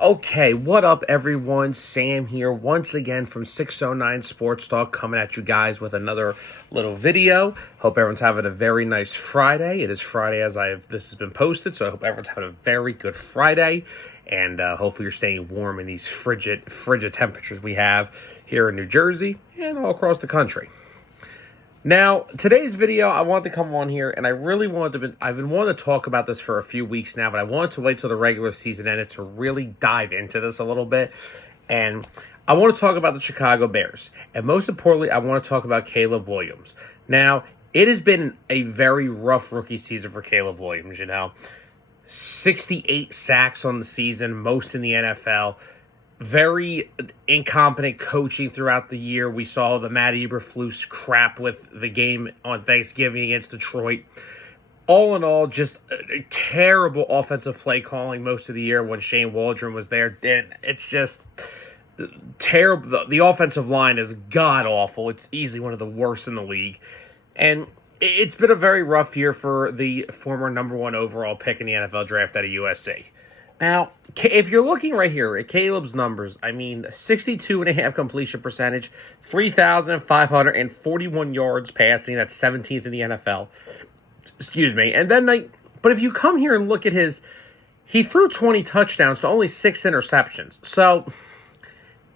Okay, what up, everyone? Sam here once again from 609 Sports Talk, coming at you guys with another little video. Hope everyone's having a very nice Friday. It is Friday as this has been posted, so I hope everyone's having a very good Friday, and hopefully you're staying warm in these frigid temperatures we have here in New Jersey and all across the country. Now, today's video, I wanted to come on here, and I've been wanting to talk about this for a few weeks now, but I wanted to wait till the regular season ended to really dive into this a little bit. And I want to talk about the Chicago Bears. And most importantly, I want to talk about Caleb Williams. Now, it has been a very rough rookie season for Caleb Williams, 68 sacks on the season, most in the NFL. Very incompetent coaching throughout the year. We saw the Matt Eberflus crap with the game on Thanksgiving against Detroit. All in all, just a terrible offensive play calling most of the year when Shane Waldron was there. It's just terrible. The offensive line is god-awful. It's easily one of the worst in the league. And it's been a very rough year for the former number one overall pick in the NFL draft out of USC. Now, if you're looking right here at Caleb's numbers, 62.5 completion percentage, 3,541 yards passing, that's 17th in the NFL. Excuse me. And then, but if you come here and look at he threw 20 touchdowns to only 6 interceptions. So,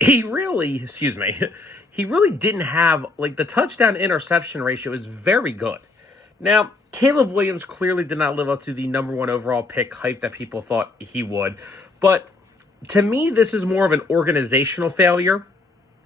he really didn't have, the touchdown interception ratio is very good. Now, Caleb Williams clearly did not live up to the number one overall pick hype that people thought he would. But to me, this is more of an organizational failure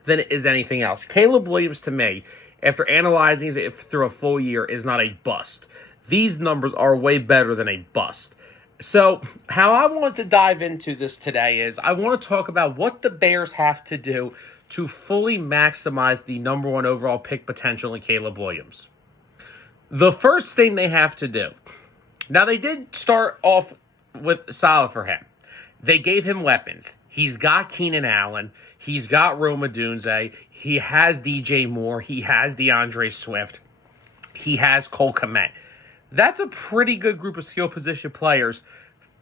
than it is anything else. Caleb Williams, to me, after analyzing it through a full year, is not a bust. These numbers are way better than a bust. So how I want to dive into this today is I want to talk about what the Bears have to do to fully maximize the number one overall pick potential in Caleb Williams. The first thing they have to do, now they did start off with solid for him. They gave him weapons. He's got Keenan Allen. He's got Rome Odunze. He has DJ Moore. He has DeAndre Swift. He has Cole Kmet. That's a pretty good group of skill position players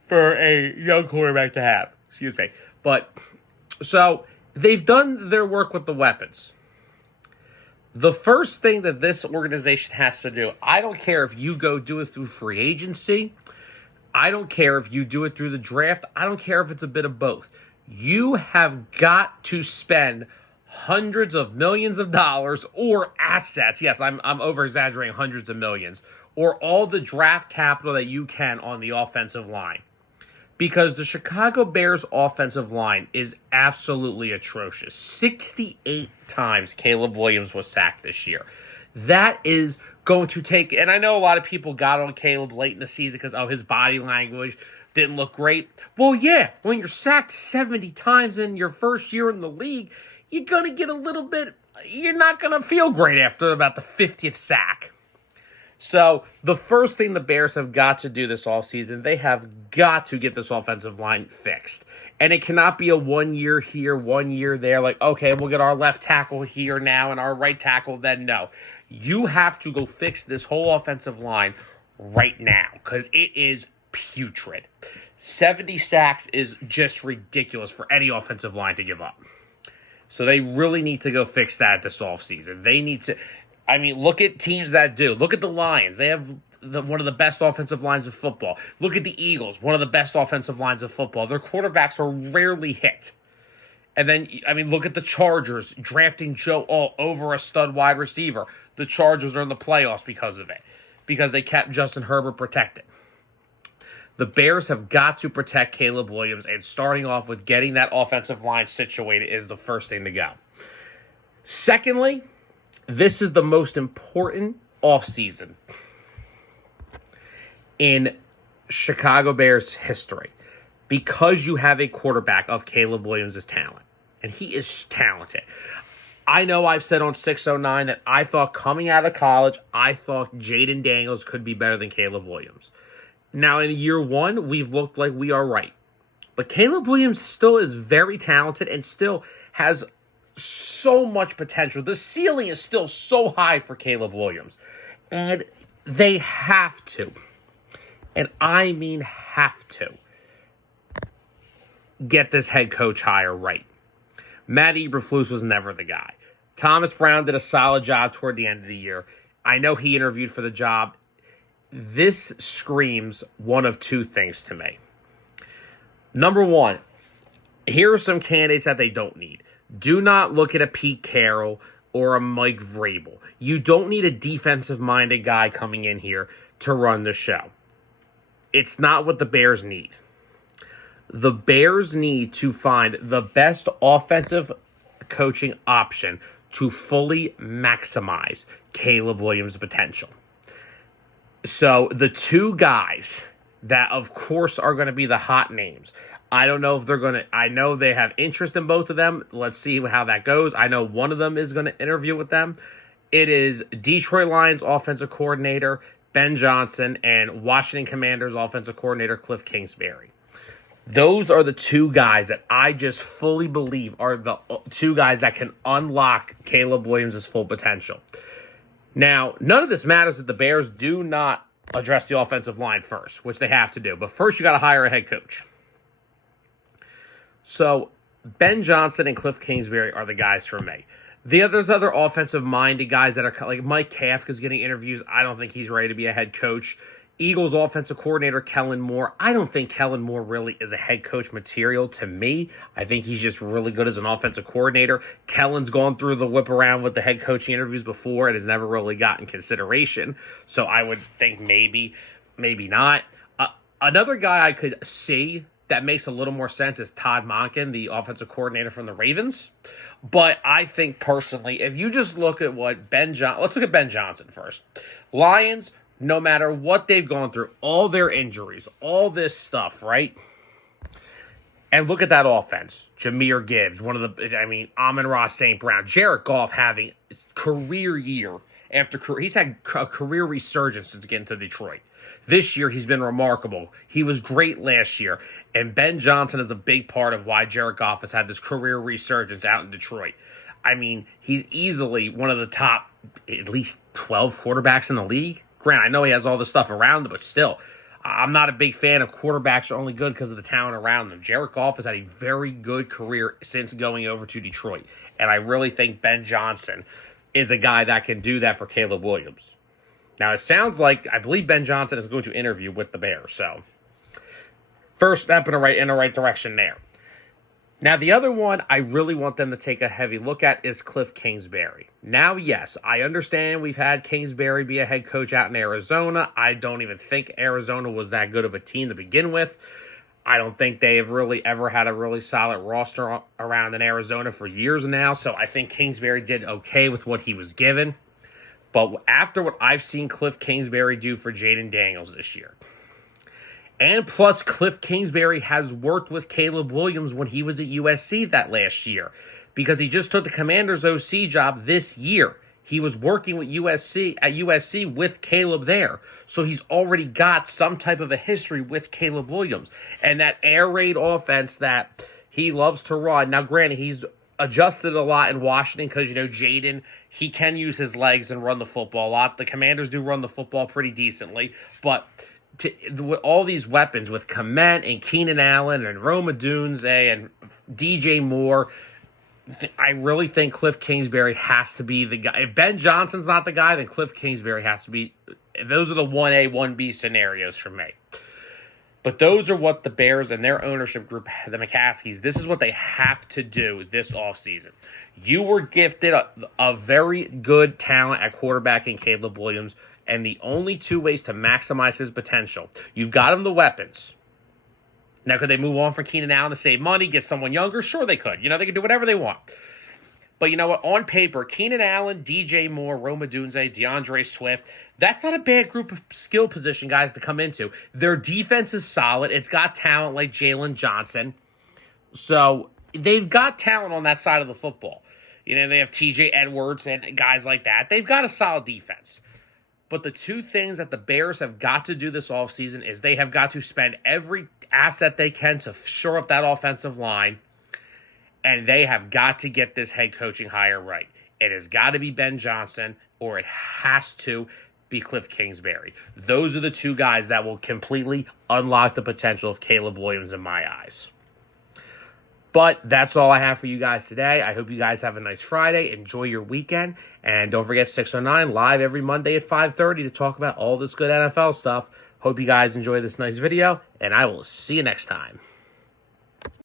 for a young quarterback to have. Excuse me. But, so, they've done their work with the weapons. The first thing that this organization has to do, I don't care if you go do it through free agency. I don't care if you do it through the draft. I don't care if it's a bit of both. You have got to spend hundreds of millions of dollars or assets. Yes, I'm over-exaggerating, hundreds of millions. Or all the draft capital that you can on the offensive line. Because the Chicago Bears offensive line is absolutely atrocious. 68 times Caleb Williams was sacked this year. That is going to take, and I know a lot of people got on Caleb late in the season because, his body language didn't look great. Well, yeah, when you're sacked 70 times in your first year in the league, you're going to get you're not going to feel great after about the 50th sack. So, the first thing the Bears have got to do this offseason, they have got to get this offensive line fixed. And it cannot be a 1 year here, 1 year there, okay, we'll get our left tackle here now and our right tackle then. No. You have to go fix this whole offensive line right now because it is putrid. 70 sacks is just ridiculous for any offensive line to give up. So, they really need to go fix that this offseason. They need to... look at teams that do. Look at the Lions. They have one of the best offensive lines of football. Look at the Eagles, one of the best offensive lines of football. Their quarterbacks are rarely hit. And then, look at the Chargers drafting Joe Alt over a stud wide receiver. The Chargers are in the playoffs because of it, because they kept Justin Herbert protected. The Bears have got to protect Caleb Williams, and starting off with getting that offensive line situated is the first thing to go. Secondly, this is the most important offseason in Chicago Bears history because you have a quarterback of Caleb Williams' talent. And he is talented. I know I've said on 609 that I thought coming out of college, I thought Jaden Daniels could be better than Caleb Williams. Now, in year one, we've looked like we are right. But Caleb Williams still is very talented and still has so much potential. The ceiling is still so high for Caleb Williams. And they have to, and I mean have to, get this head coach hire right. Matt Eberflus was never the guy. Thomas Brown did a solid job toward the end of the year. I know he interviewed for the job. This screams one of two things to me. Number one, here are some candidates that they don't need. Do not look at a Pete Carroll or a Mike Vrabel. You don't need a defensive-minded guy coming in here to run the show. It's not what the Bears need. The Bears need to find the best offensive coaching option to fully maximize Caleb Williams' potential. So the two guys that, of course, are going to be the hot names. I don't know if they're going to... I know they have interest in both of them. Let's see how that goes. I know one of them is going to interview with them. It is Detroit Lions offensive coordinator Ben Johnson and Washington Commanders offensive coordinator Cliff Kingsbury. Those are the two guys that I just fully believe are the two guys that can unlock Caleb Williams' full potential. Now, none of this matters if the Bears do not address the offensive line first, which they have to do. But first, you got to hire a head coach. So, Ben Johnson and Cliff Kingsbury are the guys for me. There's other offensive-minded guys that are like Mike Kafka is getting interviews. I don't think he's ready to be a head coach. Eagles offensive coordinator Kellen Moore. I don't think Kellen Moore really is a head coach material to me. I think he's just really good as an offensive coordinator. Kellen's gone through the whip around with the head coaching interviews before and has never really gotten consideration. So I would think maybe not. Another guy I could see that makes a little more sense is Todd Monken, the offensive coordinator from the Ravens. But I think personally, if you just look at what let's look at Ben Johnson first. Lions, no matter what they've gone through, all their injuries, all this stuff, right? And look at that offense. Jahmyr Gibbs, Amon-Ra St. Brown, Jared Goff having career year after career. He's had a career resurgence since getting to Detroit. This year, he's been remarkable. He was great last year. And Ben Johnson is a big part of why Jared Goff has had this career resurgence out in Detroit. I mean, he's easily one of the top at least 12 quarterbacks in the league. Grant, I know he has all this stuff around him, but still, I'm not a big fan of quarterbacks are only good because of the talent around them. Jared Goff has had a very good career since going over to Detroit. And I really think Ben Johnson is a guy that can do that for Caleb Williams. Now, it sounds like, I believe Ben Johnson is going to interview with the Bears. So, first step in the right direction there. Now, the other one I really want them to take a heavy look at is Cliff Kingsbury. Now, yes, I understand we've had Kingsbury be a head coach out in Arizona. I don't even think Arizona was that good of a team to begin with. I don't think they have really ever had a really solid roster around in Arizona for years now. So, I think Kingsbury did okay with what he was given. But after what I've seen Cliff Kingsbury do for Jaden Daniels this year, and plus Cliff Kingsbury has worked with Caleb Williams when he was at USC that last year, because he just took the Commanders OC job this year. He was working with USC with Caleb there. So he's already got some type of a history with Caleb Williams. And that air raid offense that he loves to run. Now, granted, he's adjusted a lot in Washington because, Jaden, he can use his legs and run the football a lot. The Commanders do run the football pretty decently. But with all these weapons with Komet and Keenan Allen and Rome Odunze and DJ Moore, I really think Cliff Kingsbury has to be the guy. If Ben Johnson's not the guy, then Cliff Kingsbury has to be. Those are the 1A, 1B scenarios for me. But those are what the Bears and their ownership group, the McCaskies, this is what they have to do this offseason. You were gifted a very good talent at quarterback in Caleb Williams, and the only two ways to maximize his potential, you've got him the weapons. Now, could they move on from Keenan Allen to save money, get someone younger? Sure they could. They could do whatever they want. But you know what? On paper, Keenan Allen, DJ Moore, Rome Odunze, DeAndre Swift, that's not a bad group of skill position guys to come into. Their defense is solid. It's got talent like Jalen Johnson. So they've got talent on that side of the football. They have TJ Edwards and guys like that. They've got a solid defense. But the two things that the Bears have got to do this offseason is they have got to spend every asset they can to shore up that offensive line. And they have got to get this head coaching hire right. It has got to be Ben Johnson, or it has to be Cliff Kingsbury. Those are the two guys that will completely unlock the potential of Caleb Williams in my eyes. But that's all I have for you guys today. I hope you guys have a nice Friday. Enjoy your weekend. And don't forget 609 live every Monday at 5:30 to talk about all this good NFL stuff. Hope you guys enjoy this nice video, and I will see you next time.